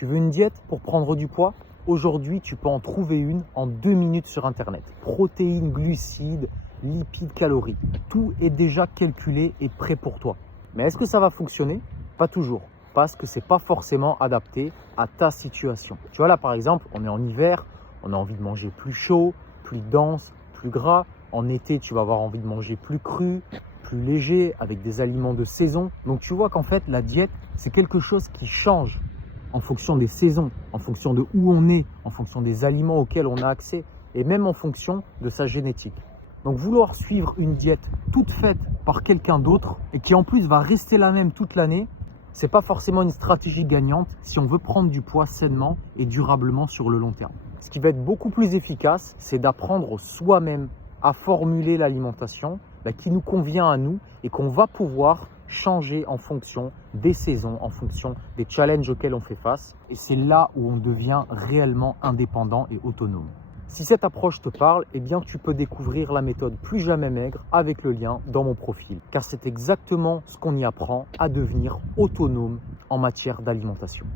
Tu veux une diète pour prendre du poids? Aujourd'hui, tu peux en trouver une en 2 minutes sur Internet. Protéines, glucides, lipides, calories. Tout est déjà calculé et prêt pour toi. Mais est-ce que ça va fonctionner? Pas toujours, parce que c'est pas forcément adapté à ta situation. Tu vois là, par exemple, on est en hiver, on a envie de manger plus chaud, plus dense, plus gras. En été, tu vas avoir envie de manger plus cru, plus léger, avec des aliments de saison. Donc tu vois qu'en fait, la diète, c'est quelque chose qui change en fonction des saisons, en fonction de où on est, en fonction des aliments auxquels on a accès et même en fonction de sa génétique. Donc vouloir suivre une diète toute faite par quelqu'un d'autre et qui en plus va rester la même toute l'année, c'est pas forcément une stratégie gagnante si on veut prendre du poids sainement et durablement sur le long terme. Ce qui va être beaucoup plus efficace, c'est d'apprendre soi-même à formuler l'alimentation qui nous convient à nous et qu'on va pouvoir changer en fonction des saisons, en fonction des challenges auxquels on fait face. Et c'est là où on devient réellement indépendant et autonome. Si cette approche te parle, eh bien tu peux découvrir la méthode Plus Jamais Maigre avec le lien dans mon profil. Car c'est exactement ce qu'on y apprend à devenir autonome en matière d'alimentation.